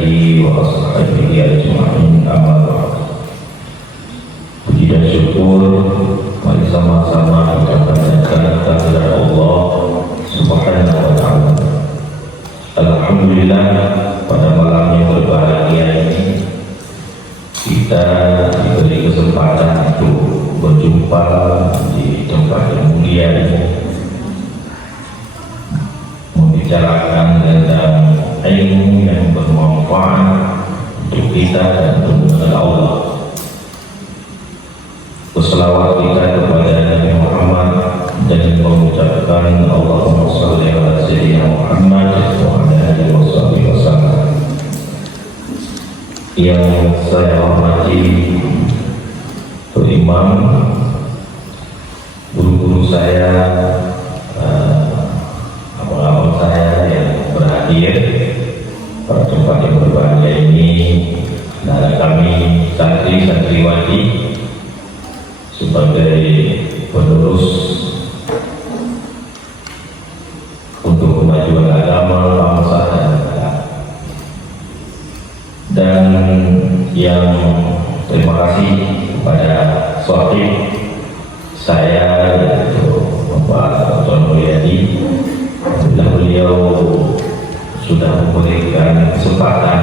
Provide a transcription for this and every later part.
alihi wa ashabihi ajma'in, amma ba'd. Puji dan syukur mari sama-sama kita panjatkan kehadirat Allah Subhanahu wa ta'ala. Alhamdulillah, pada malam yang berbahagia ini kita diberi kesempatan untuk berjumpa di tempat yang mulia ini, membicarakan tentang ilmu yang bermanfaat untuk kita dan untuk mengenal Allah. Berselawat kita kepada Nabi Muhammad dan mengucapkan Allahumma shalli ala sayyidina Muhammad wa ala alihi wasallam. Yang saya hormati Imam, guru-guru saya, abang-abang saya yang berhadir pada tempat yang berbahagia ini, dan kami santri-santriwati sebagai penerus untuk kemajuan agama, bangsa dan negara. Dan yang terima kasih kepada suami saya, yaitu Bapak Tuan Mulyadi. Alhamdulillah, beliau sudah memberikan kesempatan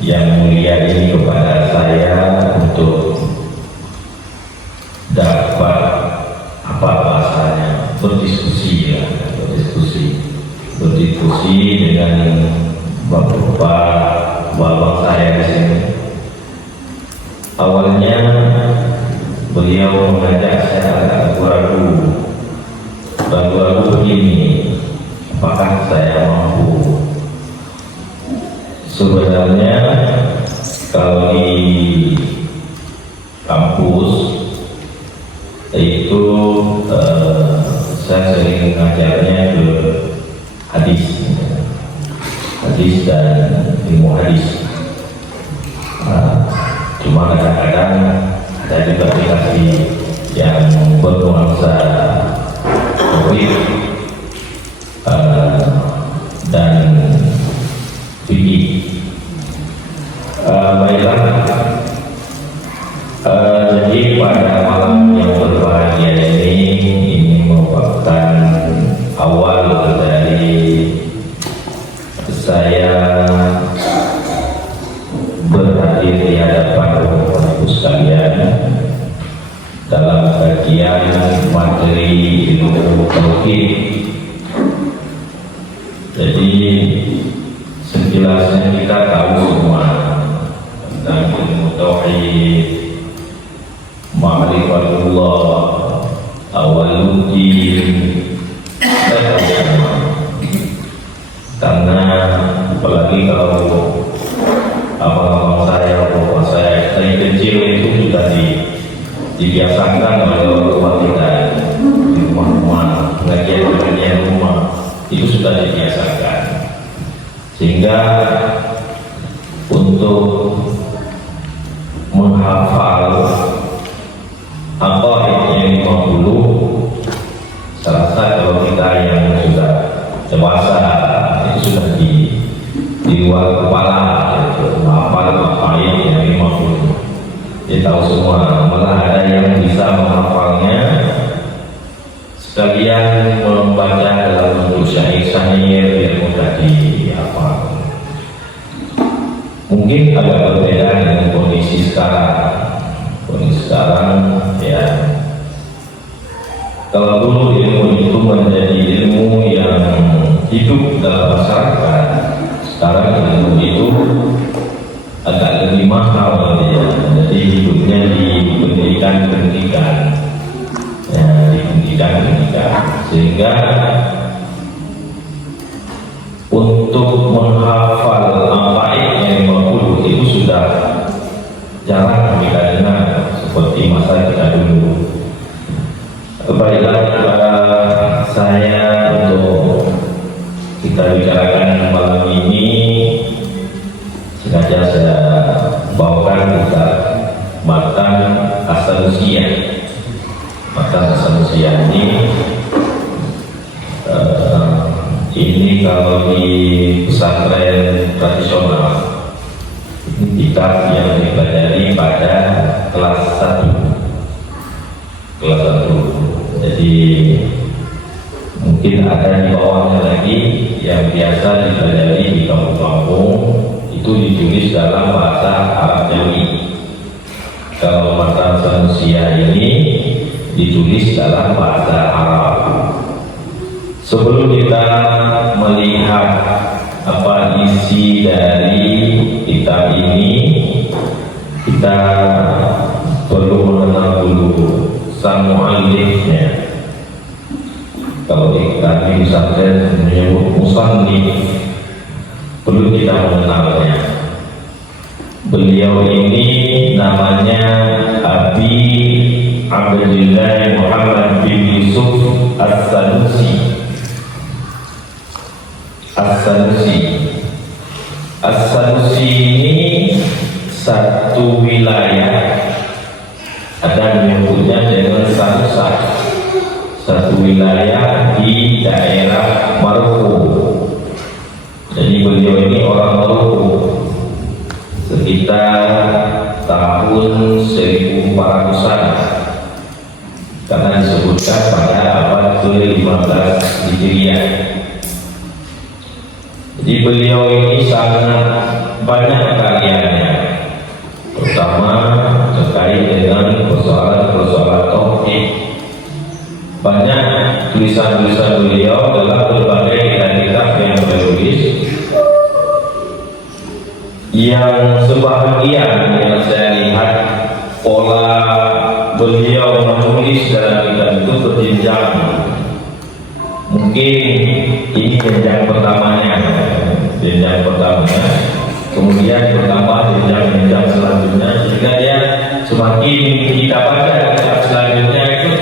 yang mulia ini kepada saya untuk dapat berdiskusi dengan bapak saya di sini. Awalnya beliau mengajak saya agak ragu-ragu begini, apakah saya mampu. Sebenarnya kalau di kampus itu saya sering mengajarnya ke hadis dan ilmu hadis. Cuma kadang-kadang ada juga aplikasi yang bernuansa tauhid dan fikih. Baiklah, jadi pada malam yang berbahagia ini merupakan awal dari saya berhadir di hadapan Bapak Ibu sekalian dalam kajian materi ilmu tauhid. Jadi sejelasnya kita tahu semua tentang ilmu tauhid, ma'rifatullah, awwaluddin, karena apalagi kalau abang-abang saya, bapak saya dari kecil itu sudah dibiasakan oleh orang kita di rumah-rumah, pengajian rumah itu sudah dibiasakan, sehingga untuk menghafal yang 50, saya rasa kalau kita yang sudah dewasa itu sudah di luar kepala, menghafal yang 50. Dia tahu semua, malah ada yang bisa menghafalnya sekalian membaca dalam bentuk syair-syair yang mudah dihafal. Mungkin agak berbeda dengan kondisi sekarang. Ya, kalau dulu ilmu itu menjadi ilmu yang hidup dalam masyarakat, sekarang ilmu itu agak lebih mahal ya. Jadi hidupnya di pendidikan, sehingga untuk menghafal yang 50 itu sudah jarang kita dengar seperti masa kita dulu. Baiklah, saya untuk kita bicarakan malam ini sengaja saya bawakan kitab Matan As-Sanusiyyah. Matan As-Sanusiyyah ini pesantren tradisional. Ini kitab yang dipelajari pada kelas 1. Jadi mungkin ada di bawahnya lagi yang biasa dipelajari di kampung-kampung, itu ditulis dalam bahasa Arab Jawi. Kalau matan Sanusia ini ditulis dalam bahasa Arab. Sebelum kita melihat apa isi dari kitab ini, kita perlu mengenal dulu sang muallifnya. Kalau kami pesantren menyebut musannif, perlu kita mengenalnya. Beliau ini namanya Abi Abdullah Muhammad bin Yusuf As-Sanusi. As-Sanusi ini satu wilayah, ada menyebutnya dengan Sanusa, satu wilayah di daerah Maroko. Jadi beliau ini orang Maroko, sekitar tahun 1400-an, karena disebutkan pada abad ke-15 Hijriah. Jadi beliau ini sangat banyak karyanya, terutama terkait dengan persoalan-persoalan tauhid. Banyak tulisan-tulisan beliau dalam berbagai kitab yang tertulis, yang sebahagian yang saya lihat pola beliau menulis dalam kitab itu berjenjang. Mungkin ini jenjang pertamanya, kemudian bertambah jenjang selanjutnya, sehingga dia semakin kita baca kitab selanjutnya itu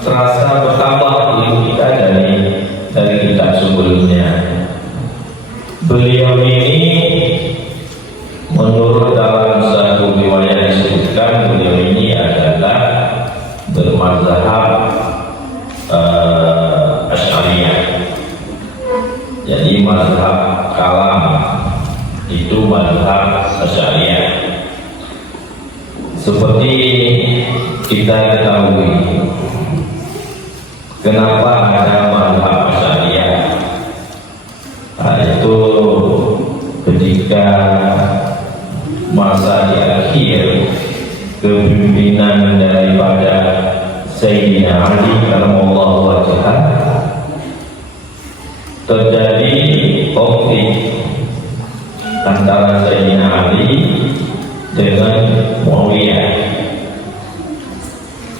terasa bertambah ilmu kita dari kitab sebelumnya. Beliau ini menurut dalam satu riwayat disebutkan beliau ini adalah bermazhab Asy'ariyah. Jadi mazhab kalam itu mazhab Asy'ariyah. Seperti kita ketahui, kenapa ada mazhab Asy'ariyah? Itu ketika masa di akhir kepemimpinan daripada Sayyidina Ali karramallahu wajhah, terjadi konflik antara Sayyidina Ali dengan Muawiyah.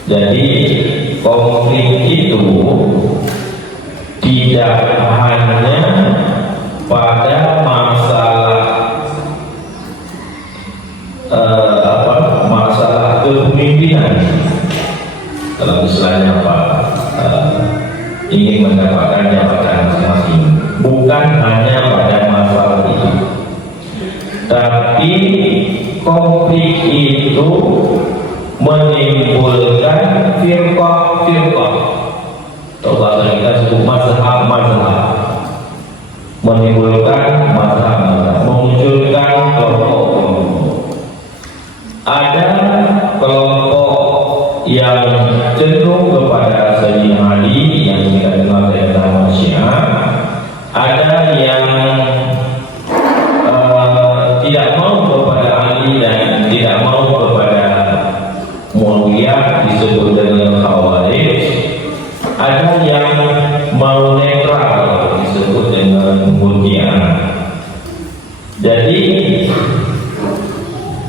Jadi konflik itu tidak hanya pada masalah masalah kepemimpinan, kalau istilahnya ingin mendapatkan jabatan masing-masing, bukan hanya pada masalah itu, tapi konflik itu menimbulkan firqah, atau bahasa kita sebut mazhab, menimbulkan mazhab, memunculkan kelompok. Ada kelompok yang cenderung kepada Sayyidina Ali yang kita kenal dengan nama Syiah, ada yang tidak mau kepada Ali dan tidak mau kepada Muawiyah, disebut dengan Khawarij. Ada yang mau netral, disebut dengan Murji'ah. Jadi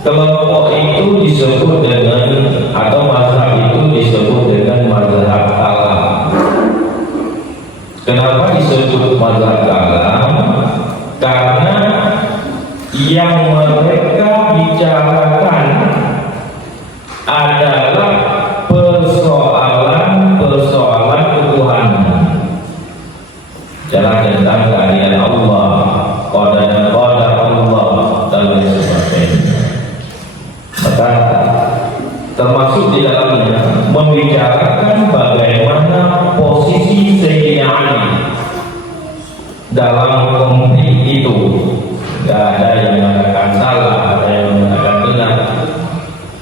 kelompok itu disebut dengan, atau mazhab itu disebut dengan mazhab kalam. Kenapa disebut mazhab kalam? Karena yang mereka bicarakan adalah persoalan ketuhanan, jalan tentang keadilan Allah, qada Allah dan lain sebagainya. Maka termasuk di dalamnya membicarakan bagaimana posisi Sayyidina Ali dalam konflik itu. Tidak ada yang mengatakan salah, ada yang mengatakan benar.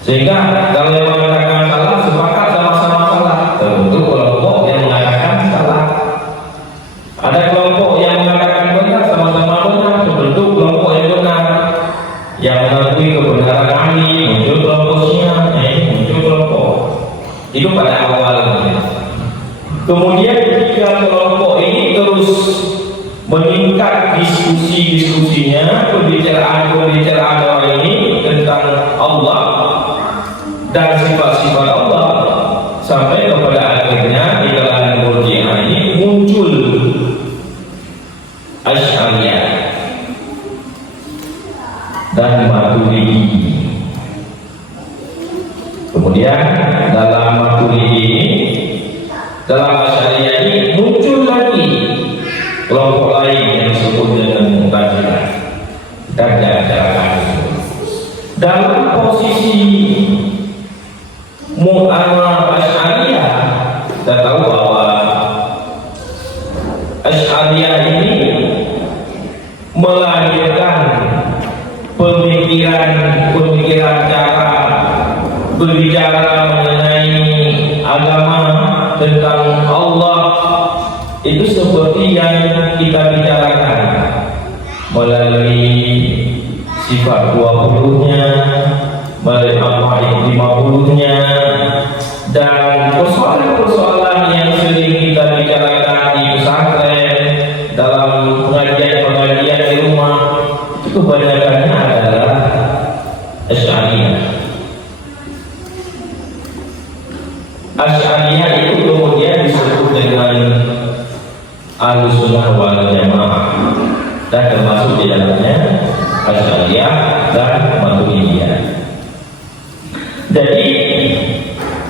Sehingga kalau yang mengatakan salah sepakat sama-sama salah. Terbentuk kelompok yang mengatakan salah. Ada kelompok yang mengatakan benar, sama-sama benar. Terbentuk kelompok yang benar, yang mengakui kebenaran kami. Muncul kelompok Syiah, muncul kelompok. Itu pada awalnya. Kemudian ketika kelompok ini terus meningkat diskusinya, pembicaraan orang ini tentang Allah dan sifat-sifat Allah, sampai kepada akhirnya di kalangan Murji'ah ini muncul Asy'ariyah dan Maturidi. Kemudian dalam Maturidi ini, dalam Asy'ariyah ini muncul lagi kelompok lain yang disebut dengan Mu'tazilah dan jarak-jarak. Dalam posisi Asy'ariyah, kita tahu bahwa Asy'ariyah ini melahirkan pemikiran cara berbicara mengenai agama tentang Allah itu seperti yang kita bicarakan melalui sifat 20-nya, melalui apa 50-nya, dan persoalan-persoalan yang sering kita bicarakan di pesantren, dalam pengajian-pengajian di rumah, itu kebanyakannya adalah Asy'ariyah. Asy'ariyah itu kemudian disebut dengan Ahlussunnah wal Jamaah, dan termasuk di dalamnya Asy'ariyah dan Maturidiyah. Jadi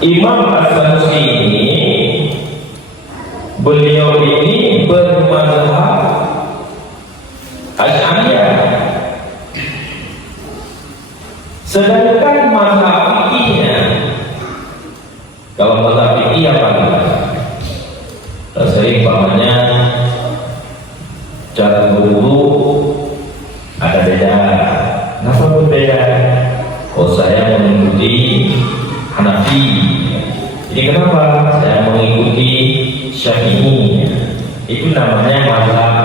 Imam As-Sanusi ini, beliau ini bermazhab Asy'ariyah, sedangkan mazhab fikihnya, kalau mazhab fikih apa? Sering pamannya cara berwudu ada beda. Kenapa berbeda? Oh, saya mengikuti Hanafi. Jadi kenapa? Saya mengikuti Syafi'i. Itu namanya mazhab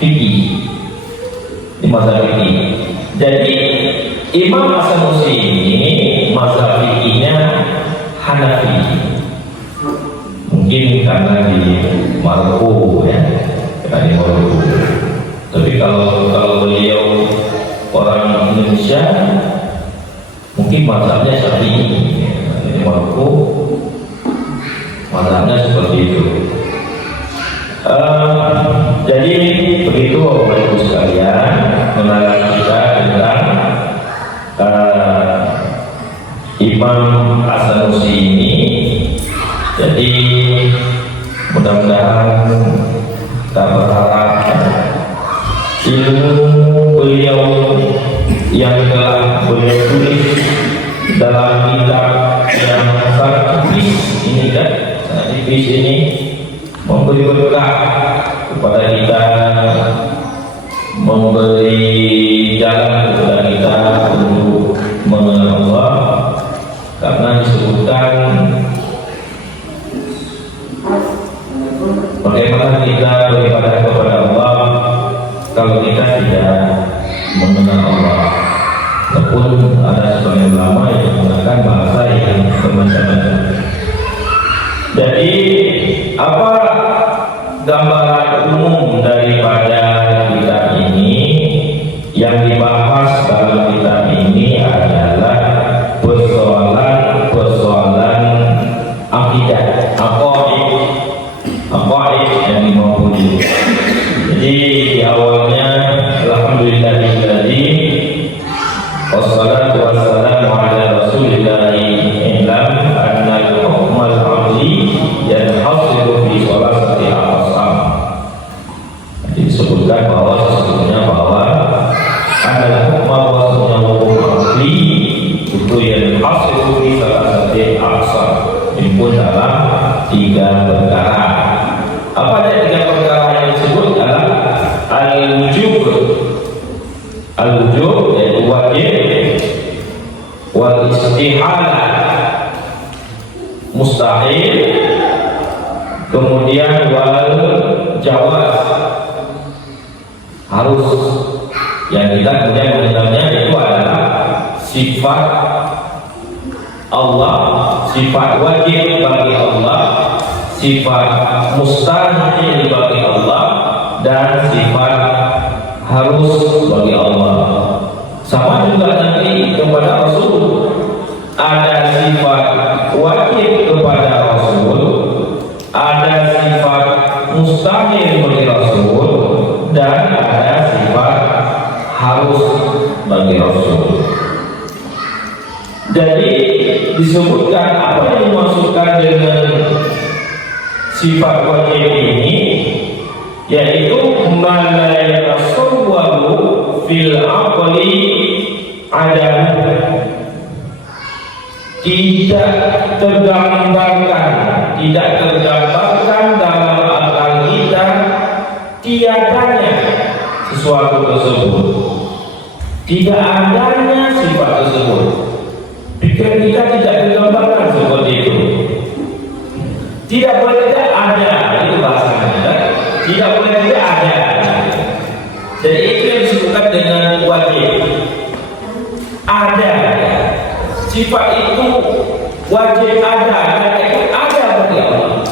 fikih. Ini mazhab fikih. Jadi Imam As-Sanusi ini mazhab fikihnya Hanafi. Mungkin karena di Maroko ya, karena di Maroko. Tapi kalau beliau orang Indonesia, mungkin mazhabnya Syafi'i. Di Maroko mazhabnya seperti itu. Jadi begitu Bapak Ibu sekalian, mengenai kita tentang Imam As-Sanusi ini. Jadi mudah-mudahan kita berharap ilmu beliau yang telah beliau tulis dalam kitab yang sangat tipis ini kan, sangat tipis ini, memberi berkah kepada kita, memberi jalan kepada kita untuk mengenal Allah, karena disebutkan bagaimana kita beribadah kepada Allah kalau kita tidak mengenal Allah. Walaupun ada sebagian ulama yang menggunakan bahasa yang bermacam-macam. Jadi apa gambaran umum daripada kitab ini? Yang dibahas dalam kitab ini adalah persoalan akidah, aqaid yang dimaupuji. Jadi di awalnya alhamdulillahilladzi wassalatu wassalamu ala rasulillahi ilam anna al-hukmal amri yanhasiru fi salasati aqsam. Disebutkan bahwa sesungguhnya ada bahwasanya hukum amri itu yanhasiru fi salasati aqsam, impun dalam 3 perkara. Apa saja 3 perkara yang disebut adalah al-wujub, Al-wujub yaitu wajib, wal istihalah mustahil, kemudian wal jawaz harus. Yang kita kemudian mengenalnya itu adalah sifat Allah, sifat wajib bagi Allah, sifat mustahil bagi Allah, dan sifat harus bagi Allah. Sama juga nanti kepada Rasul, ada sifat wajib kepada Rasul, ada sifat mustahil bagi Rasul, dan ada sifat harus bagi Rasul. Jadi disebutkan apa yang dimaksudkan dengan sifat wajib ini, yaitu malaikasawwaru fil aqli adam, tidak tergambarkan dalam akal kita tiadanya sesuatu tersebut, tidak adanya sifat tersebut. Pikiran kita tidak tergambarkan seperti itu. Tidak boleh tidak ada, itu bahasanya. Tidak boleh tidak ada. Jadi itu yang disebutkan dengan wajib. Ada. Sifat itu wajib ada, dan itu ada bagi Allah.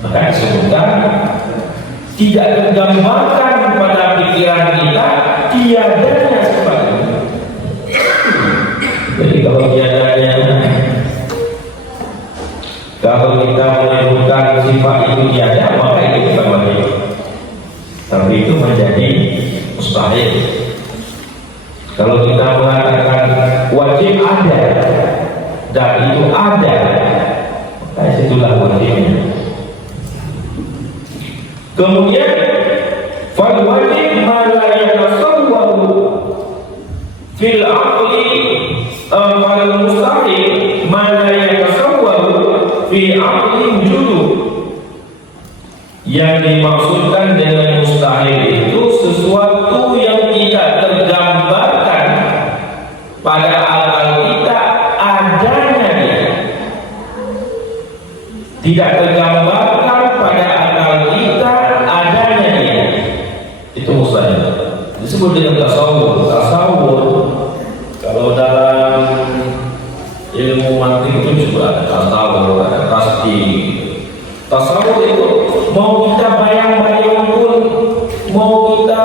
Maka disebutkan tidak tergambarkan pada pikiran kita tiadanya sifat itu. Jadi kalau tiadanya, kalau kita menyebutkan sifat itu tiada, maka itu bukan wajib, tapi itu menjadi mustahil. Kalau kita mengatakan wajib ada dan itu ada, maka itulah wajibnya. Kemudian fal wajib ma la yatasawwaru fil aqli, wal mustahil ma la yatasawwaru fi aqli wujudu. Yang dimaksudkan dengan mustahil itu sesuatu yang tidak tergambarkan pada akal kita adanya dia. Tidak tergambarkan pada akal kita adanya dia. Itu mustahil. Disebut dengan tasawur. Tasawur kalau dalam ilmu mantik itu juga ada tasawur, ada tasdik. Tasawur itu mau kita bayang-bayang pun, mau kita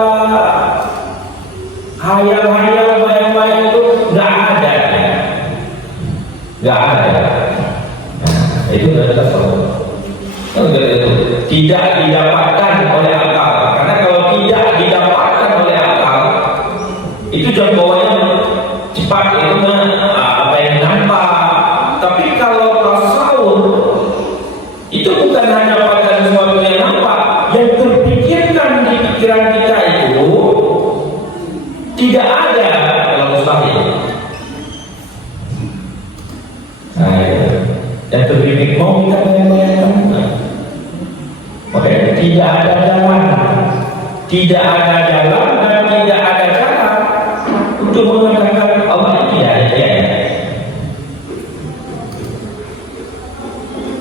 hayal-hayal bayang-bayang itu nggak ada, nggak ada. Nah, itu adalah tasawur. Tidak didapatkan oleh akal, karena kalau tidak didapatkan oleh akal, itu jangkauannya cepat, itu apa yang nampak. Tapi kalau tasawur itu bukan hanya pada sesuatu yang nampak, yang terpikirkan di pikiran kita itu tidak ada dalam mustahil. Nah, yang terpikir mau kita bayang-bayangkan, makanya tidak ada jalan, tidak ada jalan dan tidak ada cara untuk mengatakan Allah tidak ada.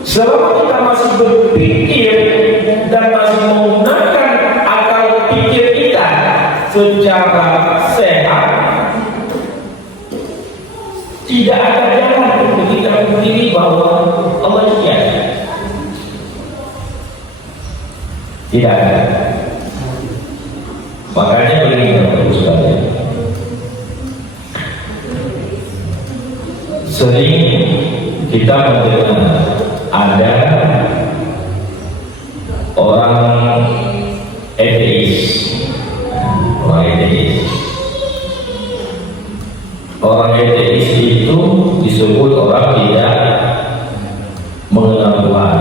Selama kita masih berpikir dan masih menggunakan akal pikir kita secara sehat, tidak ada jalan untuk kita berdiri bahwa Allah tiada. Tidak ada. Makanya begini Bapak sekalian, sering kita mendengar ada orang ateis. Orang ateis itu disebut orang tidak mengenal Tuhan,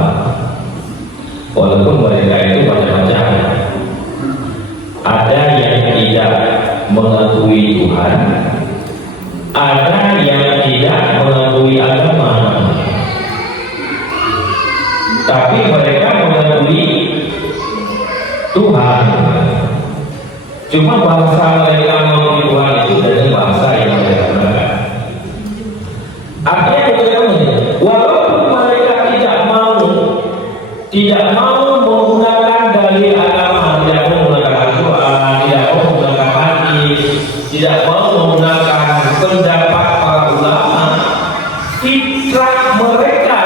walaupun mereka itu macam-macam. Ada yang tidak mengakui Tuhan, ada yang tidak mengakui agama, tapi mereka mengakui Tuhan. Cuma bahasa mereka mengakui tidak mau menggunakan pendapat para ulama, fitrah mereka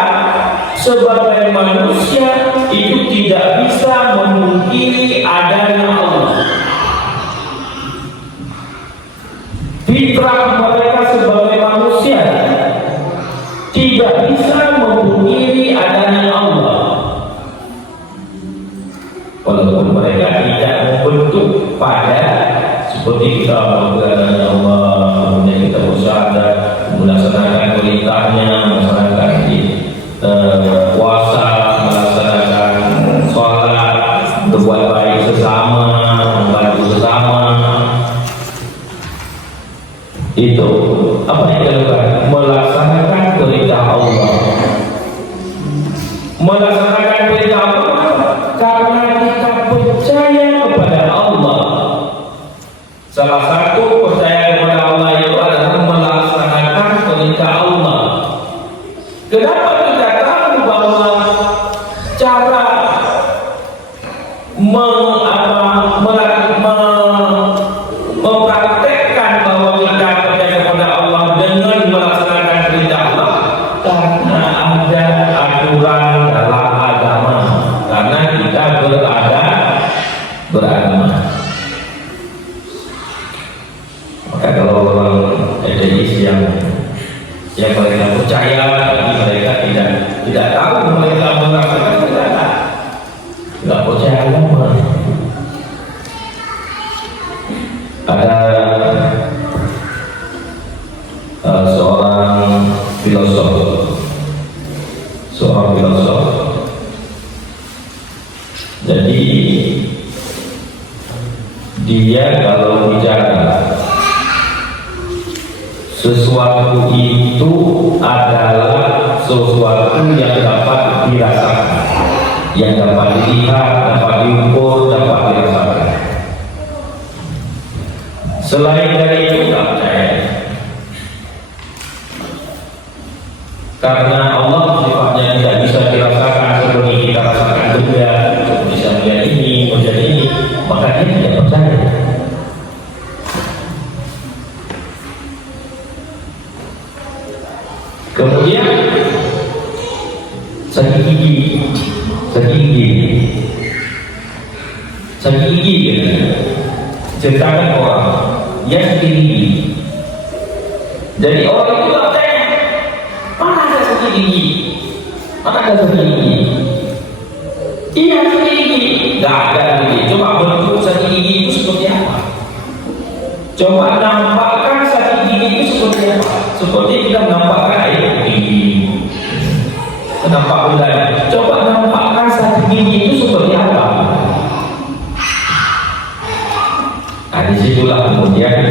sebagai manusia itu tidak bisa memungkiri adanya Allah. Fitrah mereka sebagai manusia tidak bisa memungkiri adanya Allah, walaupun mereka tidak membentuk pada seperti kita mengenal Allah, kemudian kita berusaha melaksanakan perintahnya, melaksanakan puasa, melaksanakan sholat, berbuat baik sesama, membantu sesama. Itu apa yang kita lakukan? Melaksanakan perintah Allah. Melaksanakan perintah Allah karena kita percaya kepada Allah. Salah satu percaya kepada Allah itu adalah melaksanakan perintah Allah. Kenapa kita tahu bahwa cara mempraktekkan bahwa kita percaya kepada Allah dengan melaksanakan perintah Allah? Karena ada aturan dalam agama, karena kita beragama. Maka kalau orang ateis yang mereka percaya tapi mereka tidak tahu mereka melaksanakan tidak percaya agama. Ada seorang filosof, jadi dia kalau bicara sesuatu itu adalah sesuatu yang dapat dirasakan, yang dapat dilihat, dapat diukur, dapat dirasakan. Selain dari itu tak percaya, karena Allah sifatnya tidak bisa dirasakan seperti kita rasakan benda, bisa melihat ini, melihat ini, maka dia tidak percaya. Kemudian sakit gigi gitu. Ceritakan orang yang sakit gigi. Jadi orang itu tak tanya, mana ada sakit gigi? Iya sakit gigi, nggak ada gigi. Coba bentuk sakit gigi itu seperti apa? Coba nampakkan sakit gigi itu seperti apa? Seperti kita menampakkan air gigi, nampak benda. Coba nampakkan sakit gigi itu seperti apa? Nah, disitulah kemudian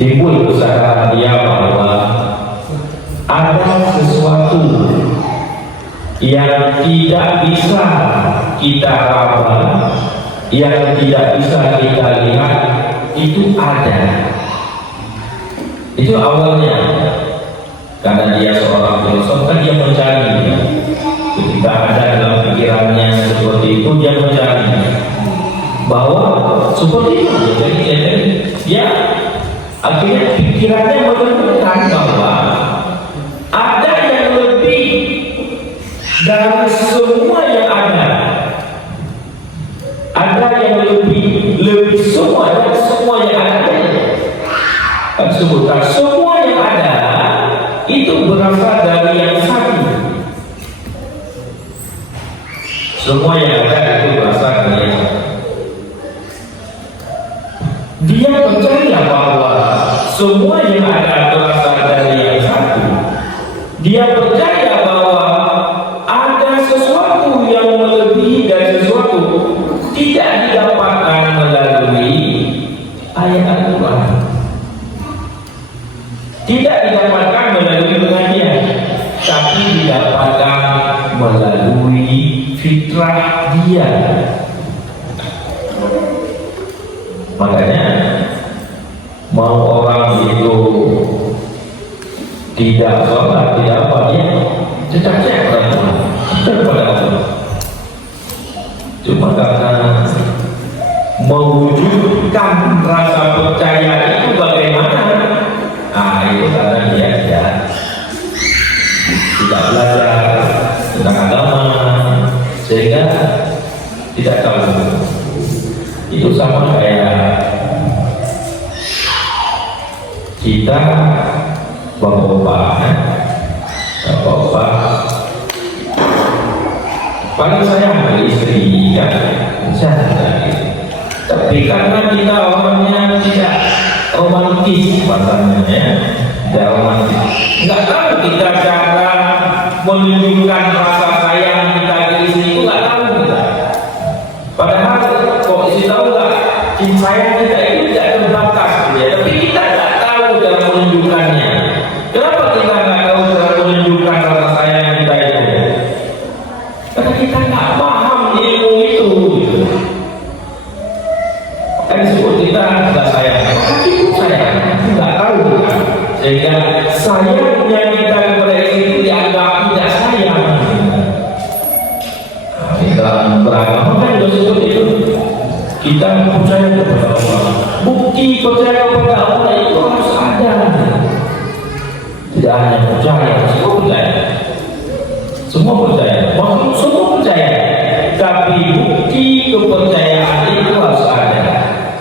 timbul kesadaran dia bahwa ada sesuatu yang tidak bisa kita raba, yang tidak bisa kita lihat, itu ada. Itu awalnya, karena dia seorang filosof, kan dia mencari. Ketika ada dalam pikirannya seperti itu, dia mencari bahwa seperti itu. Jadi dia akhirnya pikirannya menemukan bahwa ada yang lebih dari semua yang ada. Ada yang lebih semua dari semua yang ada. Sebutkan semua yang ada itu berasal dari yang satu. Semua yang ada itu berasal dari yang satu. Dia percaya bahwa semua yang ada berasal dari yang satu. Dia percaya bahwa ada sesuatu yang melebihi dari sesuatu, tidak didapatkan melalui ayat Al-Quran, tidak didapatkan melalui pengajian, tapi didapatkan melalui fitrah dia. Makanya mau orang itu tidak sholat, tidak apa, dia cecak-cecak kepada Allah. Cuma karena mewujudkan menumbuhkan rasa percaya itu bagaimana? Nah, itu karena dia tidak belajar tentang agama, sehingga tidak tahu. Itu sama kayak kita bapak paling sayang ke istri kan, tapi karena kita orangnya tidak romantis, bahasanya tidak romantis, nggak tahu kita cara menunjukkan rasa sayang kita ke istri itu, nggak tahu kita. Padahal kok istri tahu nggak, cinta sayang kita itu tidak terbatas, tapi kita nggak tahu cara menunjukkannya. Kenapa kita nggak tahu cara menunjukkan rasa sayang kita itu? Karena kita nggak paham ilmu itu. Kan disebut kita nggak sayang, tapi sayang nggak tahu kita. Sehingga sayangnya kita kepada itu dianggap tidak sayang. Nah, dalam beragama kan juga seperti itu. Kita percaya kepada Allah. Bukti percaya kepada Allah itu harus ada. Tidak hanya percaya, semua percaya. Semua percaya, maksud semua percaya. Tapi bukti kepercayaan itu harus ada.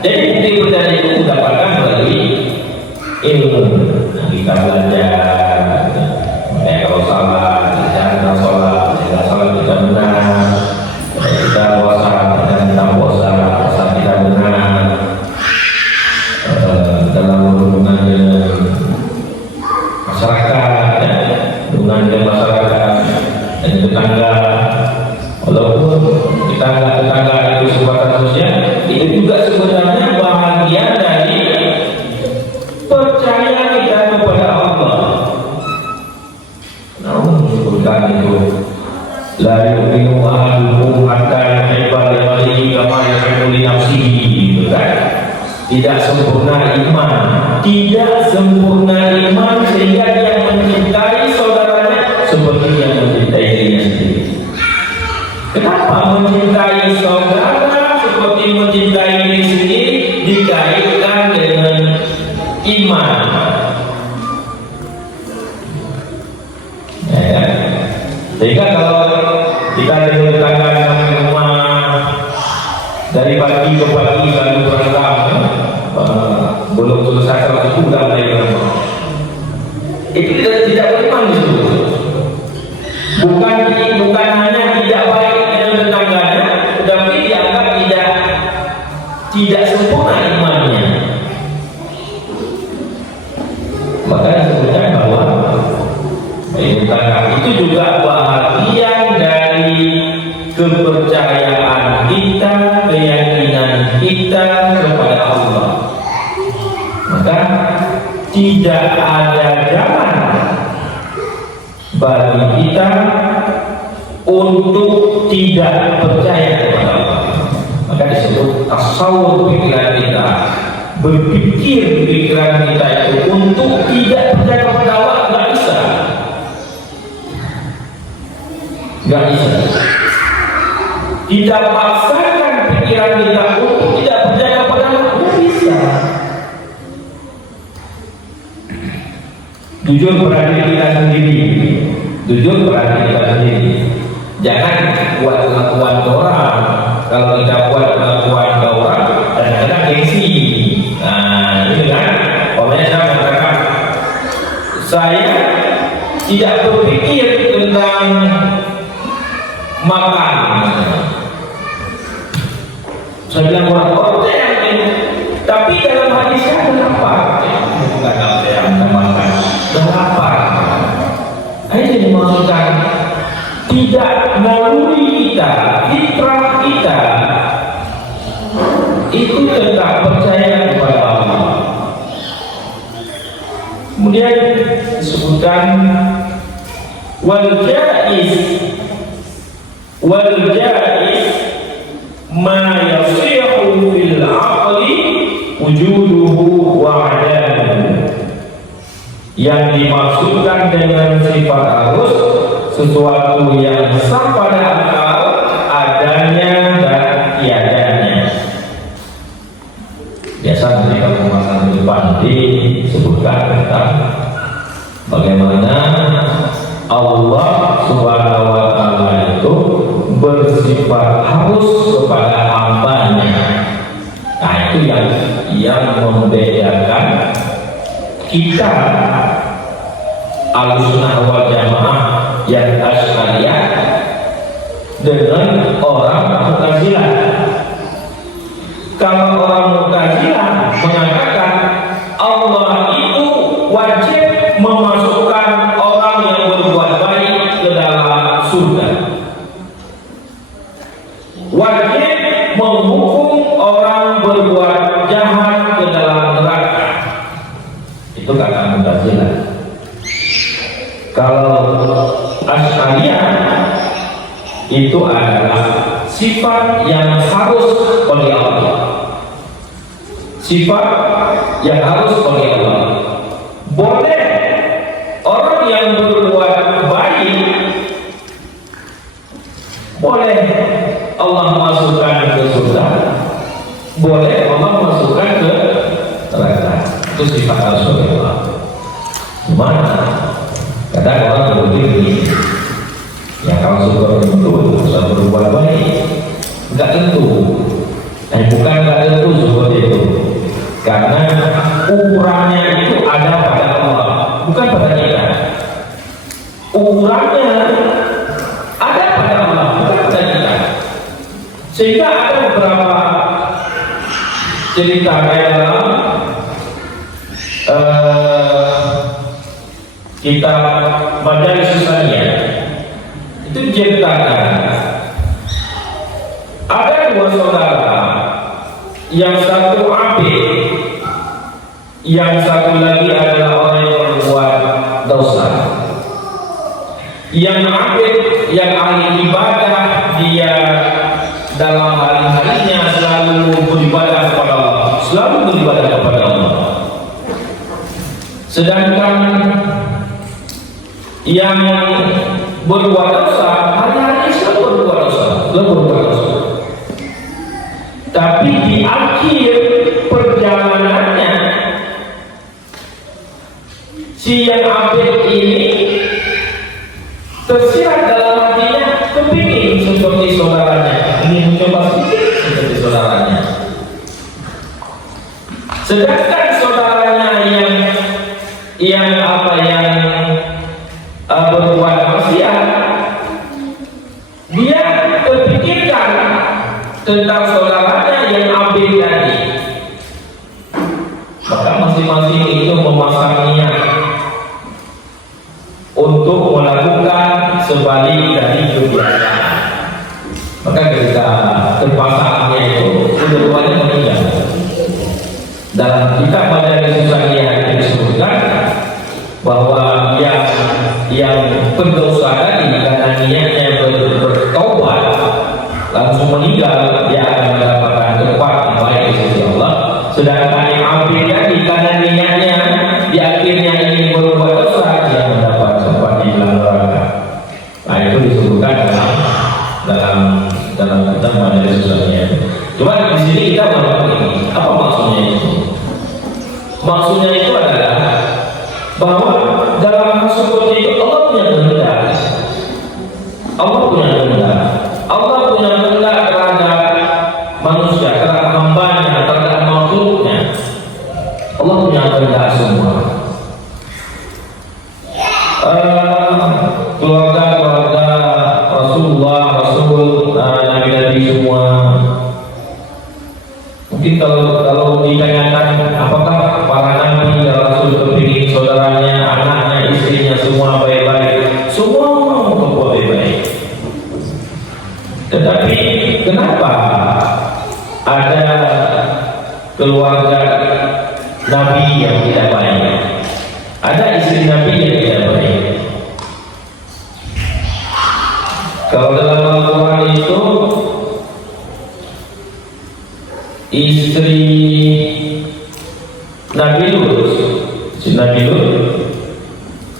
Jadi bukti percayaan itu didapatkan melalui ilmu. Nah, kita belajar. Kalau salah, kita sholat, kita salah kita benar. Kita puasa, kita puasa kita benar. Dalam hubungan dengan masyarakat, hubungan dengan masyarakat dan tetangga, walaupun tetangga itu sebuah sosial, itu juga sebenarnya bahagian dari percaya kita kepada Allah. Namun sebutkan itu, la yu'minu ahadukum hatta yuhibba li akhihi kama yuhibbu li nafsihi. Tidak sempurna iman, tidak sempurna iman sehingga dia mencintai saudaranya seperti yang mencintai dirinya sendiri. Kenapa mencintai saudara seperti mencintai diri sendiri dikaitkan dengan iman? Ya, sehingga kalau kita dengan tetangga sampai rumah dari pagi ke pagi lalu berantem, belum selesai kalau itu sudah mulai berantem. Itu tidak beriman itu. Bukan hanya tidak baik dengan tetangganya, tetapi dianggap tidak sempurna imannya. Maka disebutkan bahwa tetangga itu juga bahagian dari kepercayaan kita, keyakinan kita kepada Allah. Maka tidak ada jalan bagi kita untuk tidak percaya kepada Allah. Maka disebut tasawwur pikiran kita, berpikir pikiran kita itu untuk tidak percaya kepada Allah nggak bisa. Tidak paksakan pikiran kita untuk tidak percaya kepada Allah, nggak bisa. Jujur pada diri kita sendiri, jujur pada diri kita sendiri. Jangan buat pengakuan ke orang. Kalau kita buat pengakuan ke orang, kadang-kadang gengsi. Nah, ini kan, pokoknya saya mengatakan, saya tidak berpikir tentang makan. Saya bilang orang ini, tapi dalam hati saya kenapa? Bukan apa yang makan, kenapa? Ini dimaksudkan tidak naluri kita, fitrah kita itu tetap percaya kepada Allah. Kemudian disebutkan wal jaiz ma yasihu fil aqli wujuduhu wa adamuhu. Yang dimaksudkan dengan sifat harus sesuatu yang sah pada akal, adanya dan tiadanya. disebutkan tentang bagaimana Allah Subhanahu wa Ta'ala itu bersifat harus kepada hambanya. Nah, itu yang membedakan kita Ahlussunnah wal Jamaah yang Asy'ariyah dengan orang Mu'tazilah. Kalau orang Mu'tazilah mengatakan Allah itu wajib memasukkan orang yang berbuat baik ke dalam surga, wajib menghukum orang berbuat jahat ke dalam neraka. Itu kata Mu'tazilah. Kalau Asy'ariyah itu adalah sifat yang harus oleh Allah, sifat yang harus oleh Allah. Boleh orang yang berbuat baik, boleh Allah masukkan ke surga, boleh Allah masukkan ke neraka. Itu sifat harus oleh Allah. Cuma kadang orang berpikir ya kalau surga itu bisa berbuat baik, enggak tentu. Bukan enggak tentu seperti itu, karena ukurannya itu ada pada Allah, bukan pada kita. Ukurannya ada pada Allah, bukan pada kita. Sehingga ada beberapa cerita dalam kitab Majalis Susaniyah itu diceritakan ada dua saudara, yang satu abid, yang satu lagi adalah orang yang berbuat dosa. Yang abid, yang ahli ibadah, dia dalam hari-harinya selalu beribadah kepada Allah, selalu beribadah kepada Allah. Sedangkan yang berbuat dosa, hari-hari selalu berbuat dosa, selalu berbuat dosa. Tapi di akhir perjalanannya, si yang abid ini tersirat dalam hatinya, kepingin seperti saudaranya, ingin mencoba sedikit seperti saudaranya. Sedangkan saudaranya yang berbuat maksiat, dia terpikirkan tentang saudaranya yang abid tadi. Maka masing-masing itu memasang niat untuk melakukan sebalik dari kebiasaan. Maka ketika terpasangnya itu kedua-duanya meninggal. Dalam kitab Majalis Susaniyah disebutkan bahwa yang berdosa tadi karena niatnya bertobat langsung meninggal, dia akan mendapatkan tempat yang baik di sisi Allah. Sedangkan yang abid tadi karena niatnya di akhirnya ingin berbuat dosa, dia mendapat tempat di dalam neraka. Nah, itu disebutkan dalam kitab Majalis Susaniyah. Cuma di sini kita ini apa maksudnya itu? Maksudnya itu adalah bahwa dalam hal seperti itu Allah punya kehendak. Allah punya kehendak. Allah punya kehendak terhadap manusia, terhadap hambanya, terhadap makhluknya. Allah punya kehendak semua. Keluarga Rasulullah, Nabi semua. Mungkin kalau ditanyakan apakah para nabi dan rasul kepingin saudaranya, anaknya, istrinya semua baik-baik, semua mau baik-baik. Tetapi kenapa ada keluarga nabi yang tidak baik, ada istri nabi yang tidak baik? Kalau dalam Al-Quran itu istri Nabi Lut,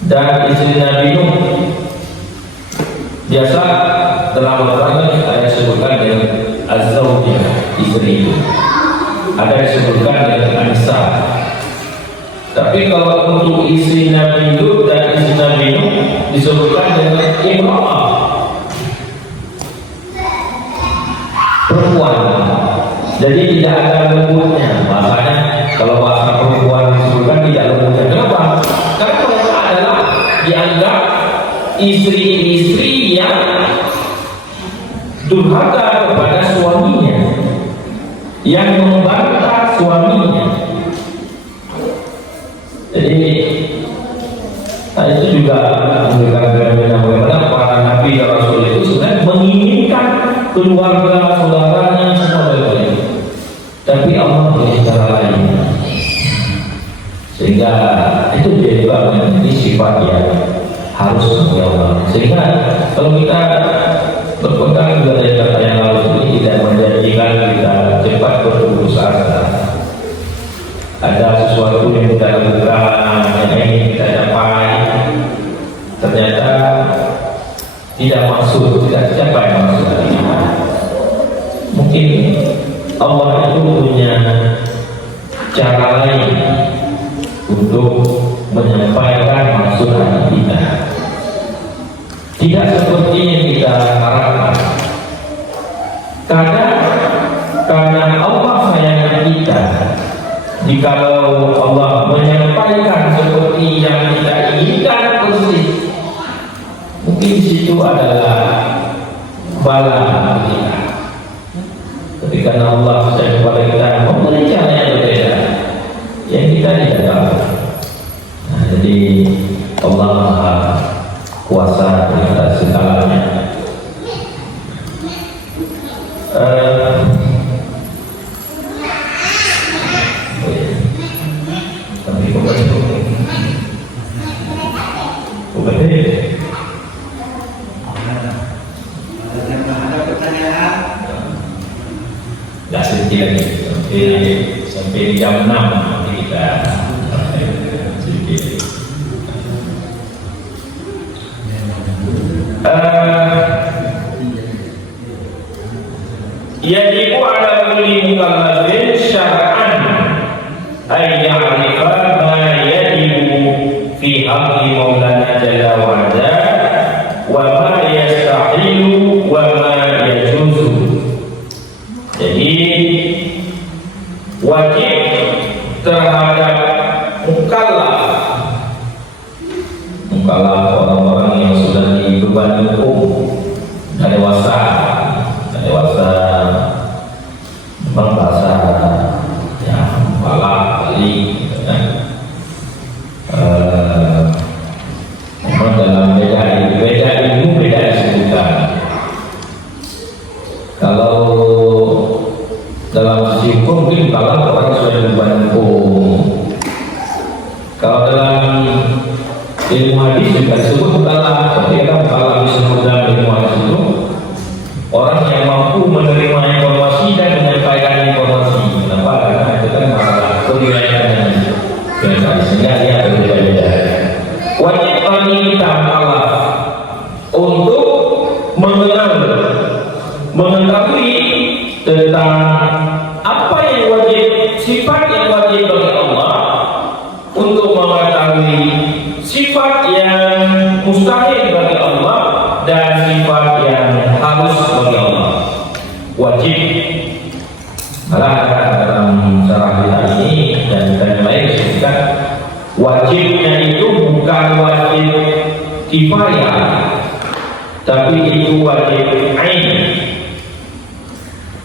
dan istri Nabi Nuh biasa dalam Al-Quran ada disebutkan dengan Az-Zawjah, istri itu. Ada disebutkan dengan Anisa. Tapi kalau untuk istri Nabi Lut dan istri Nabi Nuh disebutkan dengan imra'ah, perempuan. Jadi tidak ada lembutnya. Makanya kalau bahasa perempuan disebutkan tidak lembutnya. Kenapa? Karena mereka adalah dianggap istri-istri yang durhaka kepada suaminya, yang membantah suaminya. Jadi itu juga menunjukkan bagaimana para nabi dan rasul itu sebenarnya menginginkan keluarga saudaranya semua baik-baik, tapi Allah punya cara lain, sehingga itu jadi bagian ini sifat yang harus menjawab. Sehingga kalau kita berpegang juga dari kata yang lalu ini tidak menjadikan kita cepat berputus asa. Ada sesuatu yang kita lakukan yang ingin kita capai, ternyata tidak maksud, tidak capai maksud kita. Mungkin Allah itu punya cara lain untuk menyampaikan maksud hati kita, tidak seperti yang kita harapkan. Karena Allah sayang kita, jikalau Allah menyampaikan seperti yang kita inginkan persis, mungkin situ adalah bala kita. Ketika Allah sayang kepada kita memberi cara yang berbeda, yang kita tidak tahu. Nah, jadi Allah Maha Kuasa di atas segalanya. Tidak sedikit lagi sampai jam 6 nanti kita sedikit. Yajibu ala kulli mukallafin syar'an ay ya'rifa ma yajibu fi haqqi maulana jalla wa ala wa ma yastahilu wa ma yajuzu. Jadi wajib terhadap mukallaf orang-orang yang sudah dibebani hukum, dewasa memang bahasa ya balik gitu kan. Memang dalam beda ilmu beda disebutkan. Kalau dalam sisi hukum mungkin kalau orang sudah dibebani hukum, kalau dalam ilmu hadis juga disebut mukallaf. Ketika mukallaf disebut dalam ilmu hadis itu orang yang mampu menerima informasi dan menyampaikan informasi. Kenapa? Karena itu kan masalah penilaian biasa, sehingga dia berbeda-beda. Wajib bagi kita mukallaf untuk mengetahui tentang apa yang wajib, sifat yang wajib bagi Allah, untuk mengetahui sifat yang mustahil bagi Allah dan sifat yang harus bagi Allah. Wajib. Malah dalam syarah kita ini dan yang lain disebutkan wajibnya itu bukan wajib kifayah, tapi itu wajib ain.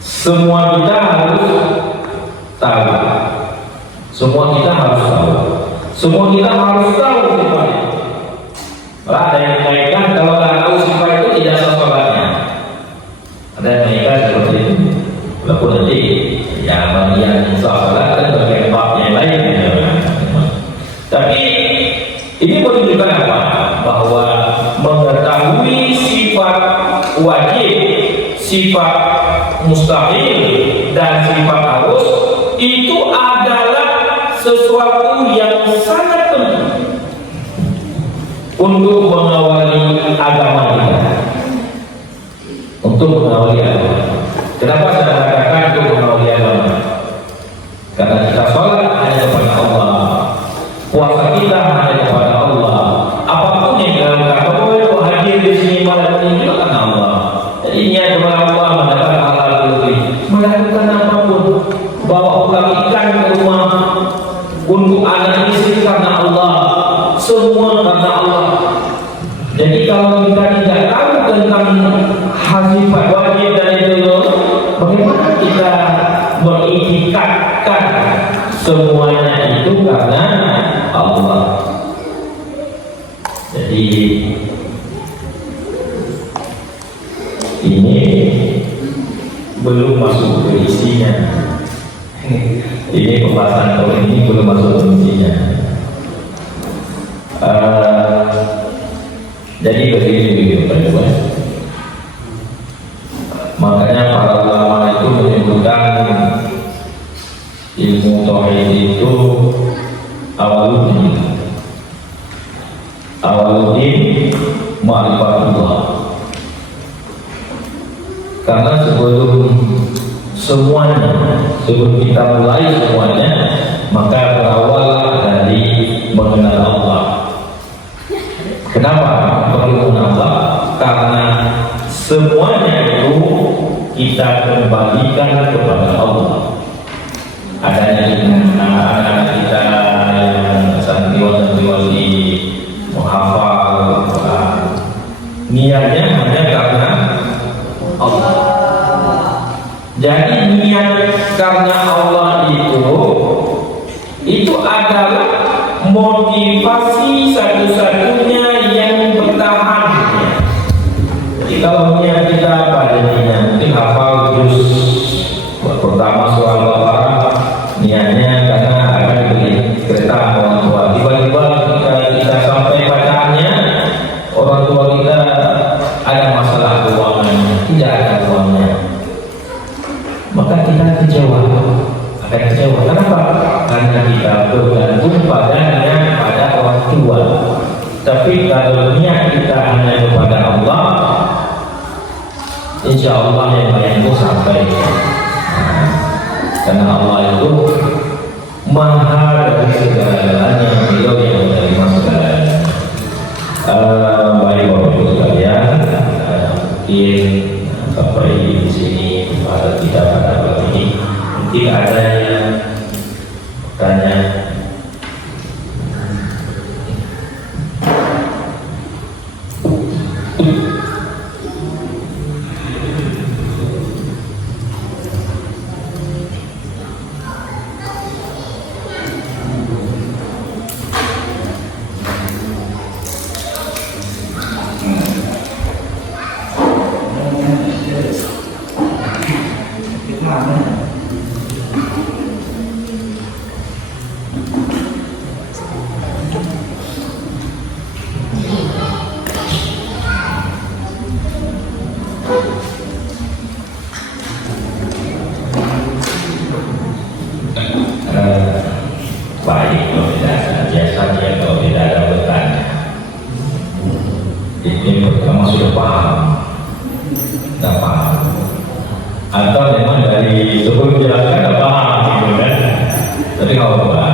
Semua kita harus tahu. Semua kita harus tahu sifatnya. Malah ada yang menaikkan kalau nggak tahu sifat itu tidak sah sholatnya. Ada yang menaikkan seperti itu. Walaupun nanti ya bagian sah sholat kan bagian bab yang lain. Tapi ini menunjukkan apa? Bahwa mengetahui sifat wajib, sifat mustahil dan sifat harus itu adalah sesuatu yang sangat penting untuk mengawali agama kita. Untuk mengawali agama. Kenapa saya katakan untuk mengawali agama? Karena kita sholat hanya kepada Allah, anak istri karena Allah, semua karena Allah. Jadi kalau kita tidak tahu tentang sifat wajib dan itu, bagaimana kita mengiktikadkan semuanya itu karena Allah? Jadi ini belum masuk ke isinya. Ini pembahasan tahun ini belum masuk ke isinya. Jadi begini Pak. Makanya para ulama itu menyebutkan ilmu tauhid itu awaludin ma'rifatullah. Karena sebelum kita mulai semuanya, maka berawal dari mengenal Allah. Kenapa perlu mengenal Allah? Karena semuanya itu kita kembalikan kepada Allah. Adanya anak-anak kita yang santriwan di menghafal Quran, niatnya hanya karena Allah. Jadi niat karena Allah itu adalah motivasi satu-satunya yang bertahan. Jadi kalau niat kita pada nanti hafal terus pertama surah Al-Baqarah, niatnya karena akan beli kereta orang tua. Tiba-tiba ketika kita sampai bacaannya, orang tua kita ada masalah keuangan, tidak ada uangnya, maka kita kecewa. Kenapa? Karena kita bergantung padanya, pada orang tua. Tapi kalau niat kita hanya kepada Allah, insya Allah yang lain itu sampai. Karena Allah itu maha dari segala-galanya, beliau yang menerima segalanya. Baik Bapak Ibu sekalian, mungkin sampai di sini pada kita pada pagi ini. Mungkin ada yang tanya. Baik, kalau tidak biasanya kalau tidak ada bertanya, ini pertama sudah paham, tidak paham, atau memang dari sebelum jelaskan tidak paham, gitu kan? Tapi kalau apa?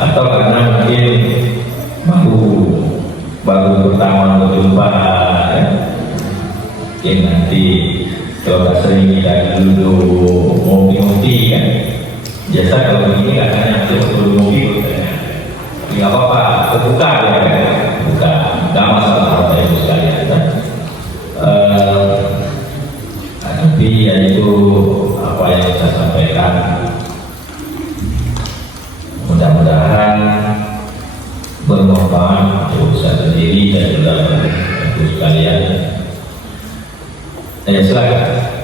Atau karena mungkin baru pertama berjumpa, ya? Mungkin nanti kalau nggak sering kita dulu ngopi-ngopi kan. Biasa kalau begini katanya sebelum mobil nggak apa-apa, terbuka ya kan? Buka, nggak masalah Bapak Ibu sekalian kan? Tapi ya itu apa yang saya sampaikan, mudah-mudahan bermanfaat untuk saya sendiri dan juga Bapak Ibu sekalian. Silakan.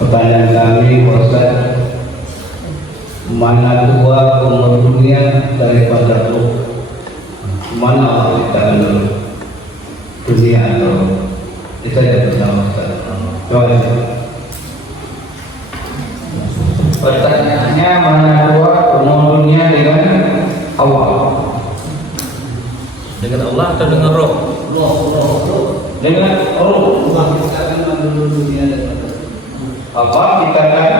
Pertanyaan kami, Ustaz, mana tua umur dunia daripada roh? Mana Allah kita dulu dunia atau kita yang bersama Ustaz? Terima kasih. Pertanyaannya, mana tua umur dunia dengan Allah? Dengan Allah atau dengan roh? Dengan roh. Kita akan dulu dunia Allah ciptakan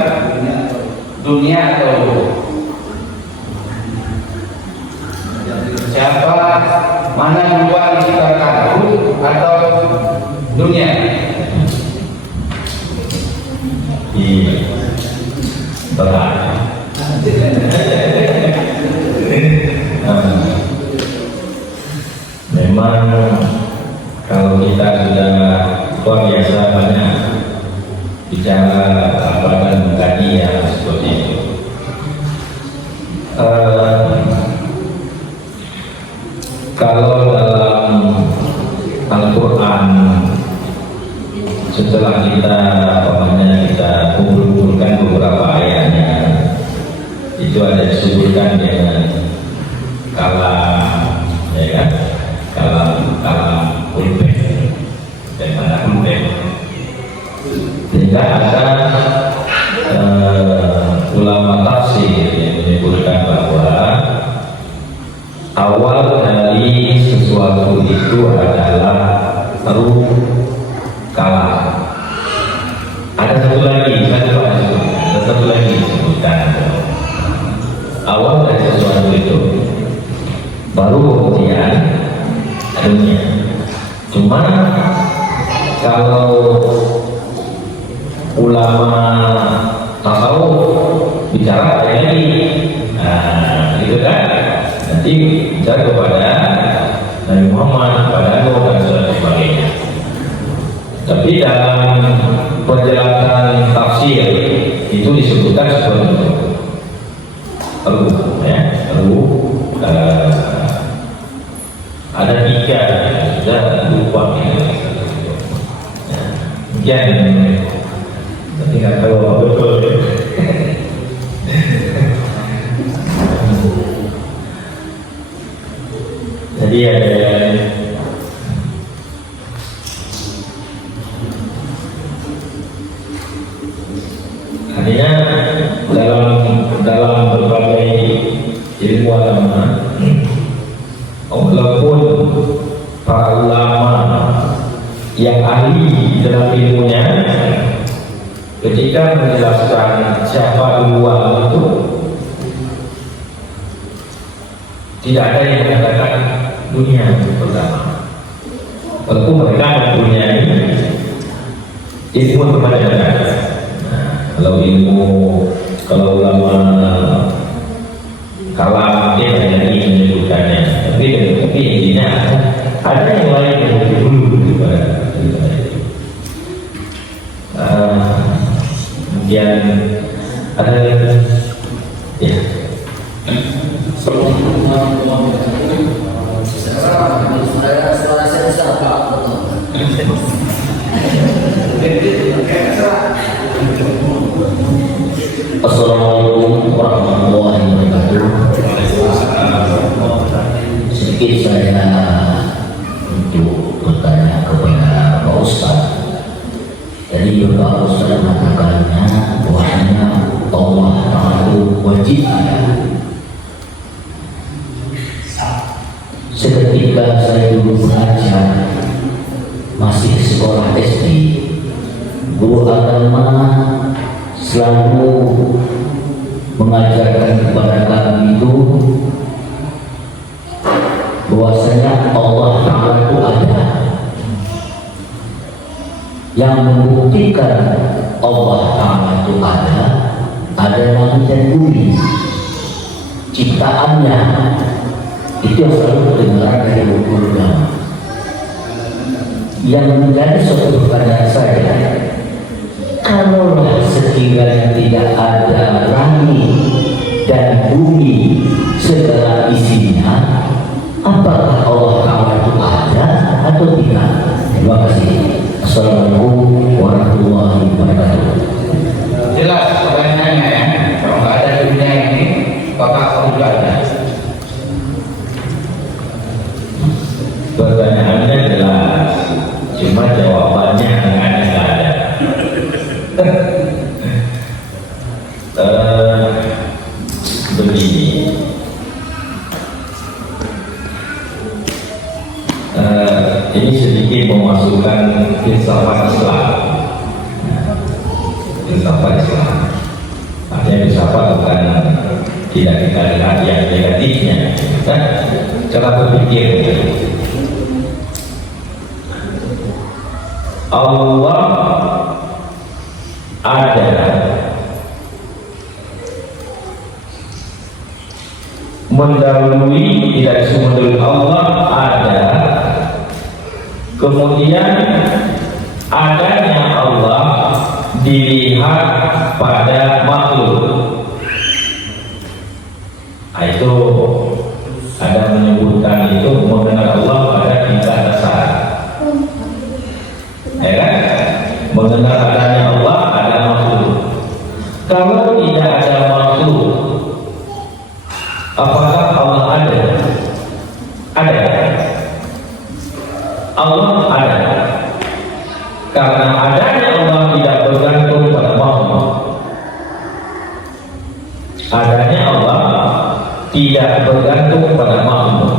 dunia atau siapa, mana duluan diciptakan, ruh atau dunia? Berat. Memang kalau kita sudah luar biasa banyak bicara dan mengkaji yang seperti itu. Kalau dalam Al-Quran setelah kita kumpulkan beberapa ayatnya, itu ada disebutkan dengan kalam, ya kan, kalam pulpen dan mana pulpen. Sehingga ada ulama tafsir yang menyebutkan bahwa awal dari sesuatu itu adalah ruh kalam. Ada satu lagi disebutkan awal dari sesuatu itu, baru kemudian dunia. Cuma kalau ulama tasawuf bicara ada lagi, itu kan nanti bicara kepada Nabi Muhammad, kepada Nuh dan sebagainya. Tapi dalam penjelasan tafsir itu disebutkan seperti itu. Ruh, ya, ruh. Ada tiga, sudah lupa. Mungkin nanti nggak tahu apa betul. Jadi ada artinya dalam berbagai ilmu agama, walaupun para ulama yang ahli dalam ilmunya ketika menjelaskan siapa duluan itu, tidak ada yang mengatakan dunia pertama, walaupun mereka mempunyai ilmu kepada kalau ulama kalam dia banyak menyebutkannya, tapi intinya ada yang lain yang lebih dulu daripada kemudian ada ya. Assalamualaikum warahmatullahi wabarakatuh. Sedikit saya untuk bertanya kepada Pak Ustadz. Jadi Bapak Ustadz mengatakannya bahwasanya Allah Taala wajib. Seketika saya dulu belajar masih sekolah SD, guru agama selalu mengajarkan kepada kami itu bahwasanya Allah Ta'ala itu ada. Yang membuktikan Allah Ta'ala itu ada langit dan bumi, ciptaannya. Itu yang selalu dengar dari guru agama. Yang menjadi suatu pertanyaan saya, kalau sekiranya tidak ada langit dan bumi segala isinya, apakah Allah Ta'ala itu ada atau tidak? Terima kasih. Assalamualaikum warahmatullahi wabarakatuh. Jelas pertanyaannya ya. Kalau nggak ada dunia ini, apakah Allah juga ada? Pertanyaannya jelas, cuma jawabannya nggak ada. Begini, ini sedikit memasukkan filsafat Islam. filsafat Islam. Artinya filsafat bukan tidak kita lihat yang negatifnya, kan? Cara berpikir. Allah ada, mendahului, tidak mendahului Allah ada, kemudian adanya Allah dilihat pada makhluk. Itu ada menyebutkan itu mengenal Allah pada tingkat dasar, ya kan? Mengenal adanya Allah ada makhluk. Kalau tidak ada makhluk, apakah Allah ada? Ada. Allah ada. Karena adanya Allah tidak bergantung pada makhluk. Adanya Allah tidak bergantung pada makhluk.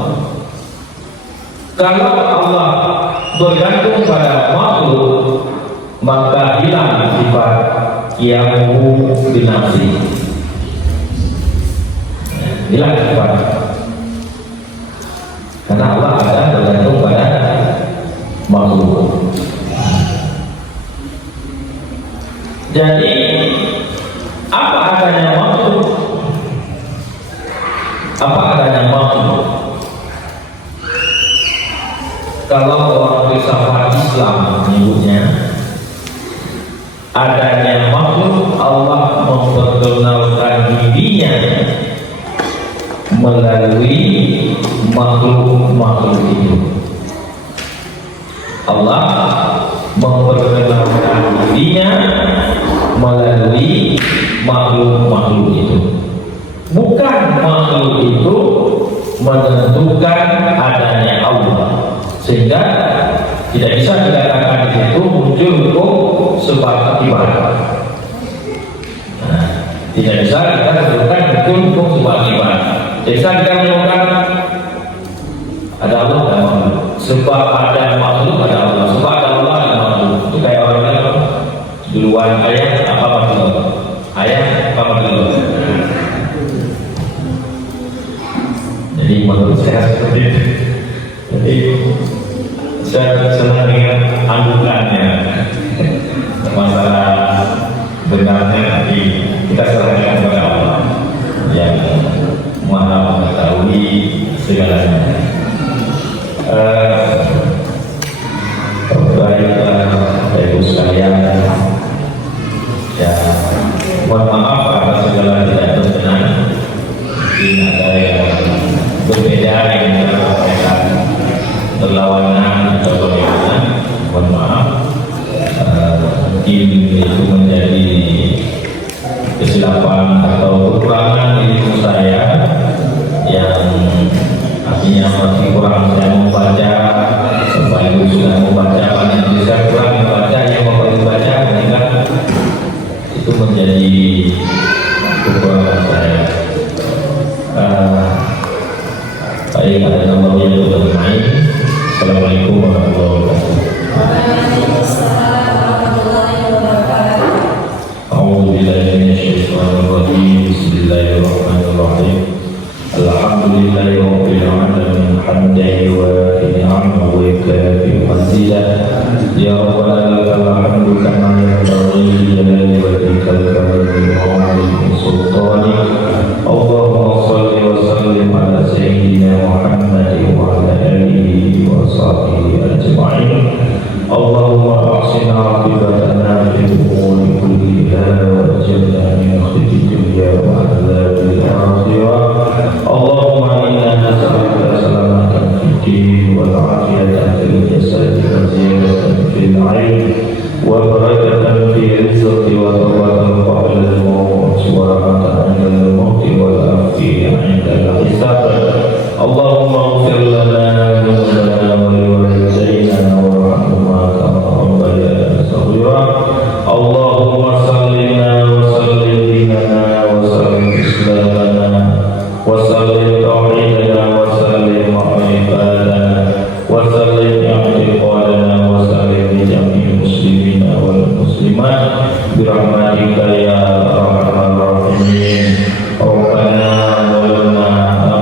Kalau Allah bergantung pada makhluk, maka hilang sifat qiyamuhu binafsi. Hilang sifat. Karena Allah ada bergantung pada makhluk. Jadi apa adanya makhluk? Apa adanya makhluk? Kalau orang filsafat Islam menyebutnya adanya makhluk, Allah memperkenalkan dirinya melalui makhluk-makhluk itu. Allah memperkenalkan dirinya melalui makhluk-makhluk itu. Bukan makhluk itu menentukan adanya Allah, sehingga tidak bisa dikatakan di situ muncul hukum sebab akibat. Nah, tidak bisa kita sebutkan muncul hukum sebab akibat. Bisa kita menemukan ada Allah dan makhluk. Sebab ada makhluk ada Allah. Sebab ada Allah ada makhluk. Itu kayak orang bilang duluan ayat apa makhluk? Ayat apa makhluk? Jadi menurut saya seperti itu. Jadi saya senang dengan anggukannya. Masalah benarnya nanti kita serahkan kepada Allah yang Maha mengetahui segalanya. Baiklah, Ibu sekalian, ya mohon maaf atas segala tidak berkenan. Mungkin ada yang berbeda yang disampaikan berlawanan atau bagaimana, mohon maaf. Mungkin itu menjadi kesilapan atau kekurangan ilmu saya yang artinya masih kurang saya membaca. Bapak Ibu sudah membaca banyak, saya kurang membaca yang Bapak Ibu baca, sehingga itu menjadi kekurangan saya. Baik, ada nomor yang bermain. Assalamualaikum warahmatullahi wabarakatuh. Bismillahirrahmanirrahim. Alhamdulillahirabbil alamin hamdan yuwafi ni'amahu wa yukafi mazidah. Ya rabbana lakal hamdu kama yanbaghi li jalali wajhikal karim wa 'azimi sultanik. Allahumma shalli wa sallim ala sayyidina Muhammadin wa ala alihi wa sahbihi ajma'in. Allahumma ahsin 'aqibatana fil umuri kulliha wa ajirna min khizyi dunya wa adzabil akhirah. Allahumma inna nas'aluka salamatan fid din wal 'afiyatan fil jasad wa ziyadatan fil 'ilm wa barakatan برحمتك يا أرحم الراحمين ربنا ظلمنا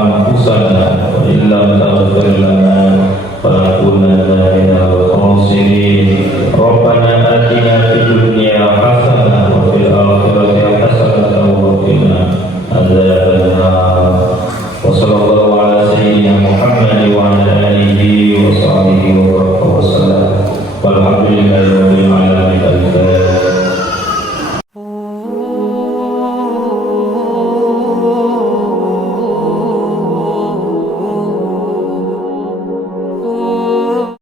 أنفسنا وإن لم تغفر لنا فلنكونن من الخاسرين ربنا آتنا في الدنيا حسنة وفي الآخرة حسنة وقنا عذاب النار وصلى الله على سيدنا محمد وعلى آله وصحبه وسلم والحمد لله